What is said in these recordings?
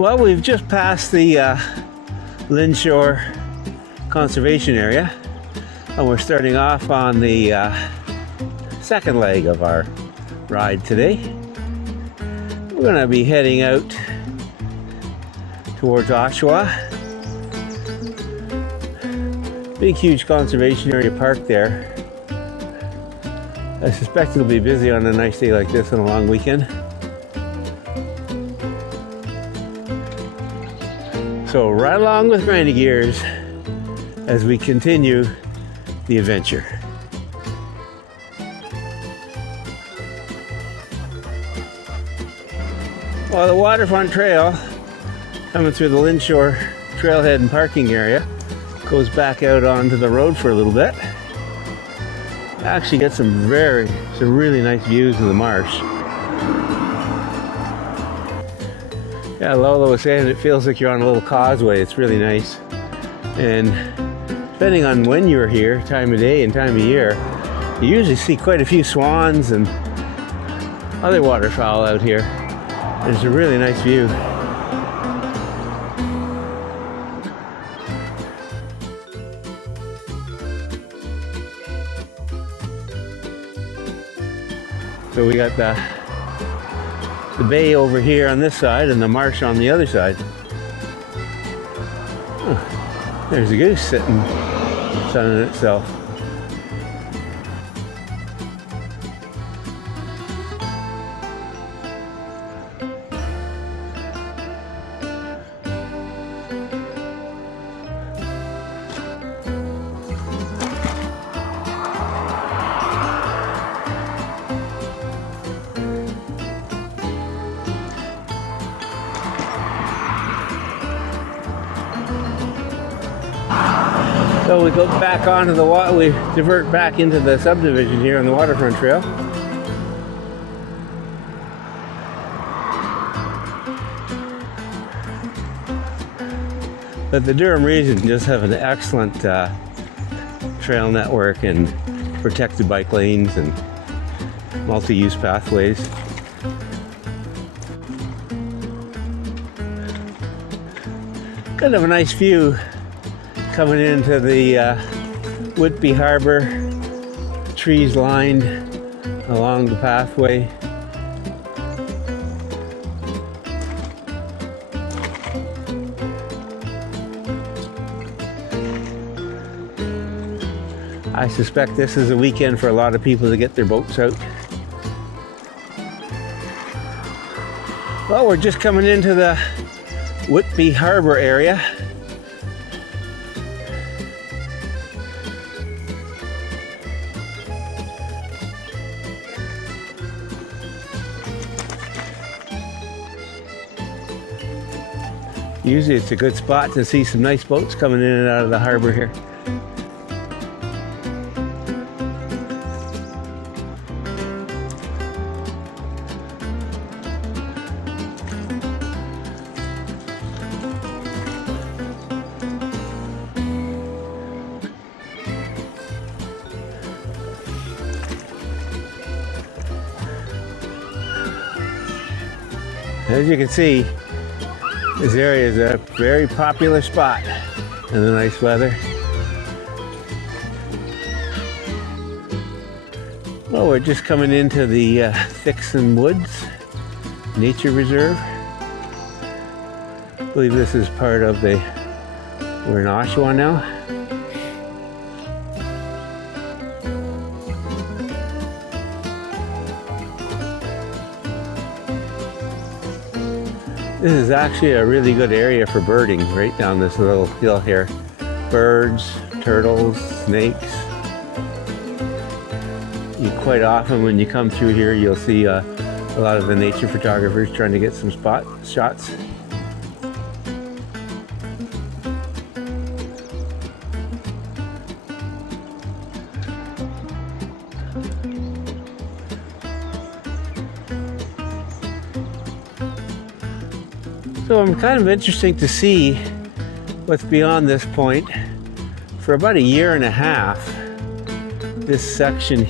Well, we've just passed the Lynde Shores Conservation Area, and we're starting off on the second leg of our ride today. We're going to be heading out towards Oshawa. Big, huge conservation area park there. I suspect it'll be busy on a nice day like this on a long weekend. So right along with Granny Gears as we continue the adventure. Well, the Waterfront Trail, coming through the Lynde Shore trailhead and parking area, goes back out onto the road for a little bit. Actually get some really nice views of the marsh. Yeah, Lola was saying it feels like you're on a little causeway. It's really nice. And depending on when you're here, time of day and time of year, you usually see quite a few swans and other waterfowl out here. It's a really nice view. So we got the bay over here on this side and the marsh on the other side. Oh, there's a goose sitting, sunning itself. So we go back onto the water, we divert back into the subdivision here on the Waterfront Trail. But the Durham region just have an excellent trail network and protected bike lanes and multi-use pathways. Kind of a nice view coming into the Whitby Harbor, trees lined along the pathway. I suspect this is a weekend for a lot of people to get their boats out. Well, we're just coming into the Whitby Harbor area. Usually it's a good spot to see some nice boats coming in and out of the harbor here. As you can see, this area is a very popular spot in the nice weather. Well, we're just coming into the Thickson Woods Nature Reserve. I believe this is part of the, we're in Oshawa now. This is actually a really good area for birding right down this little hill here. Birds, turtles, snakes. Quite often when you come through here, you'll see a lot of the nature photographers trying to get some spot shots. So I'm kind of interesting to see what's beyond this point. For about a year and a half, this section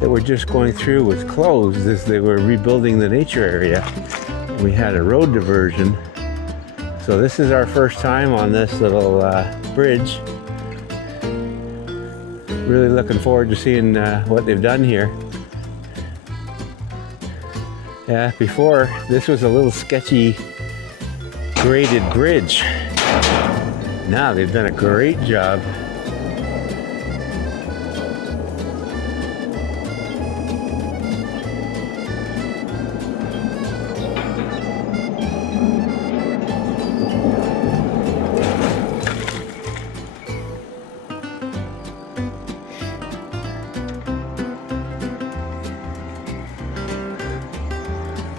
that we're just going through was closed as they were rebuilding the nature area. We had a road diversion So this is our first time on this little bridge. Really looking forward to seeing what they've done here. Yeah, before this was a little sketchy graded bridge. Now they've done a great job.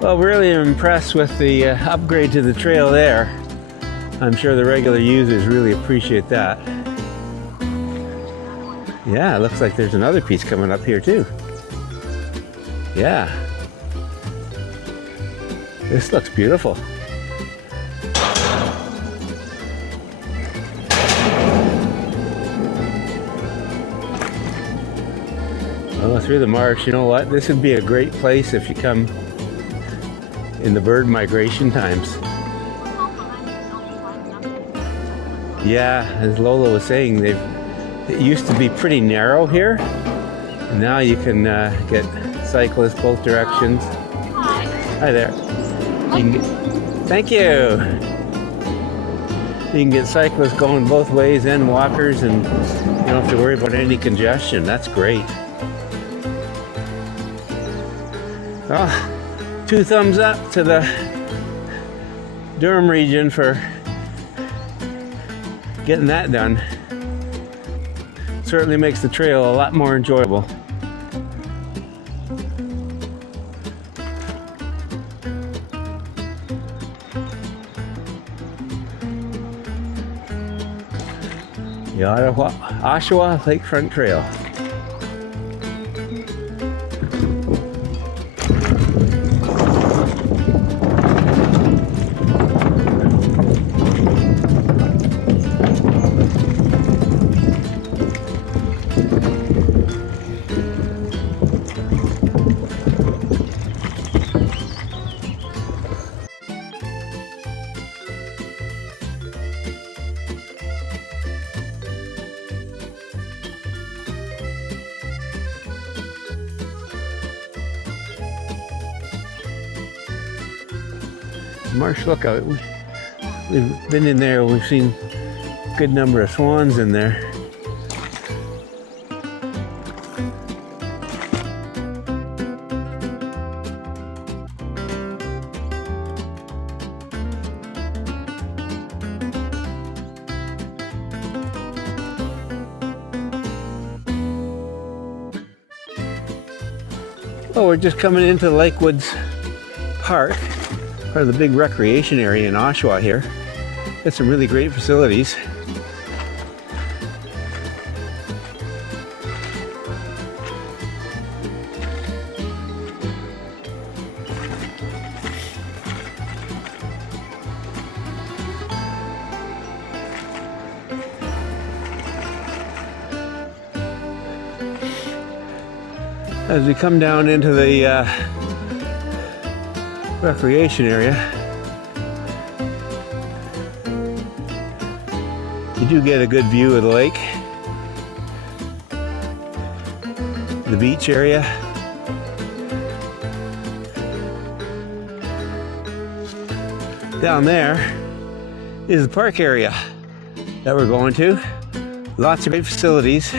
Well, really impressed with the upgrade to the trail there. I'm sure the regular users really appreciate that. Yeah, it looks like there's another piece coming up here too. Yeah. This looks beautiful. Oh, through the marsh, you know what? This would be a great place if you come in the bird migration times. Yeah, as Lola was saying, it used to be pretty narrow here. And now you can get cyclists both directions. Hi there. Thank you. You can get cyclists going both ways and walkers, and you don't have to worry about any congestion. That's great. Oh, 2 thumbs up to the Durham region for getting that done. Certainly makes the trail a lot more enjoyable. The Oshawa Lakefront Trail. Marsh Lookout. We've been in there, we've seen a good number of swans in there. Oh, we're just coming into Lakewoods Park, part of the big recreation area in Oshawa here. Got some really great facilities. As we come down into the recreation area, you do get a good view of the lake, the beach area. Down there is the park area that we're going to. Lots of great facilities.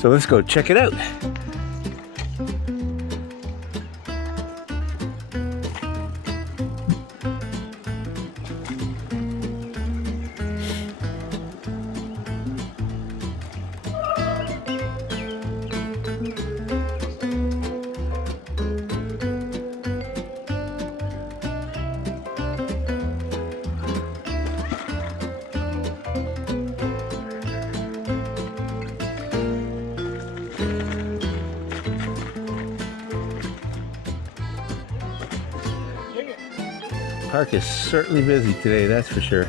So let's go check it out. Park is certainly busy today, that's for sure.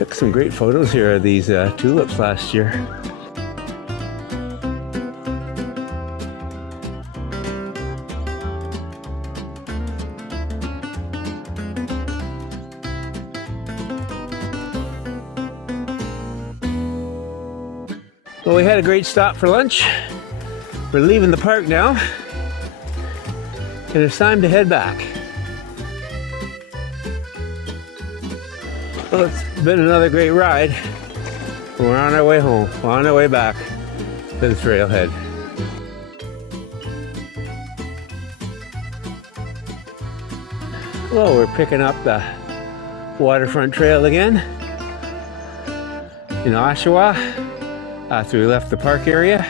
Took some great photos here of these tulips last year. Well, we had a great stop for lunch. We're leaving the park now, and it's time to head back. Well, it's been another great ride. We're on our way home, on our way back to the trailhead. Well, we're picking up the Waterfront Trail again in Oshawa after we left the park area.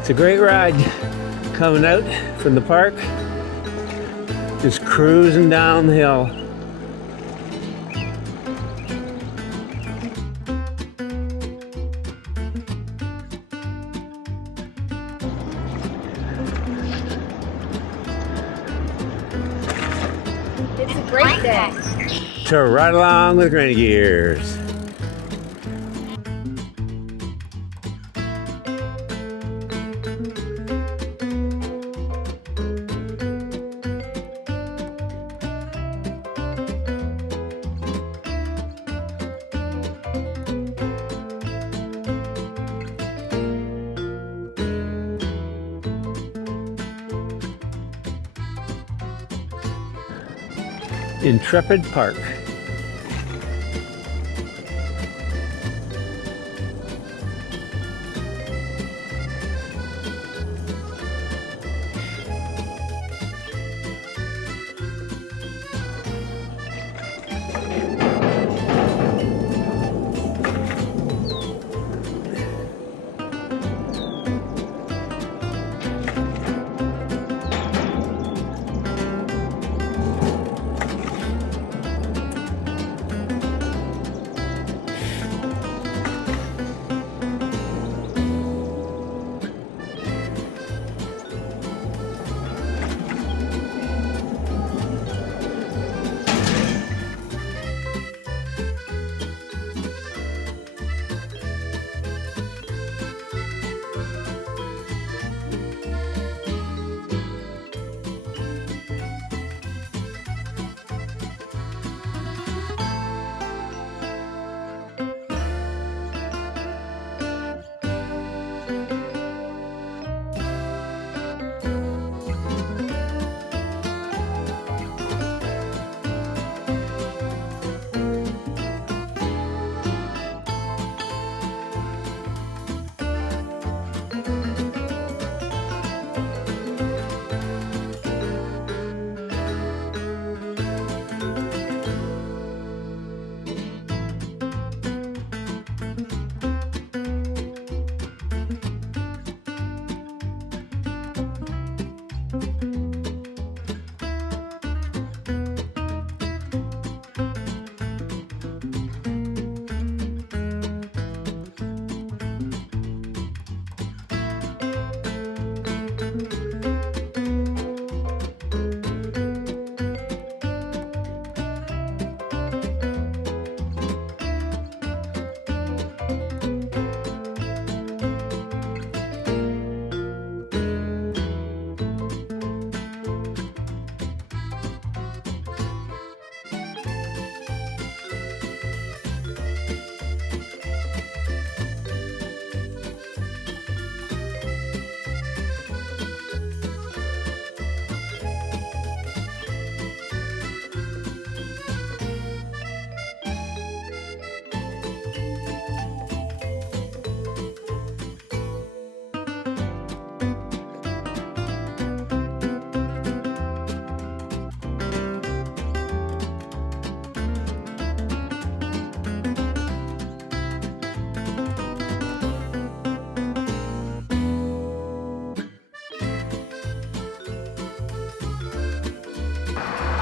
It's a great ride coming out from the park, just cruising down the hill. It's a great day to ride along with Granny Gears. Intrepid Park.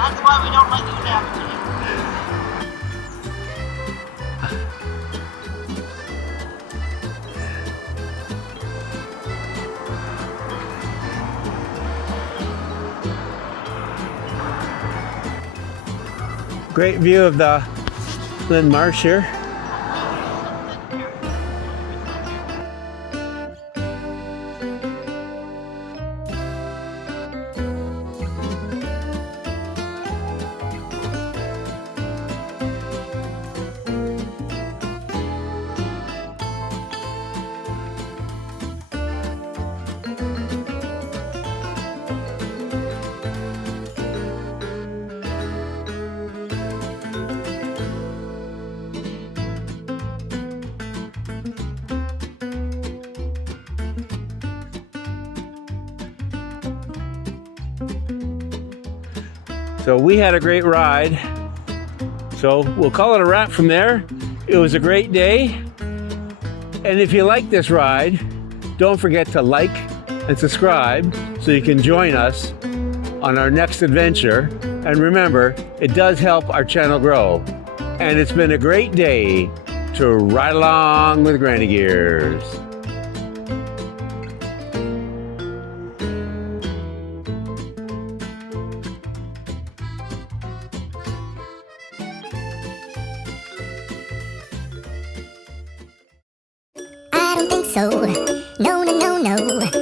That's why we don't let you navigate. Great view of the Lynde Marsh here. So we had a great ride. So we'll call it a wrap from there. It was a great day. And if you like this ride, don't forget to like and subscribe so you can join us on our next adventure. And remember, it does help our channel grow. And it's been a great day to ride along with Granny Gears. I don't think so. No, no, no, no.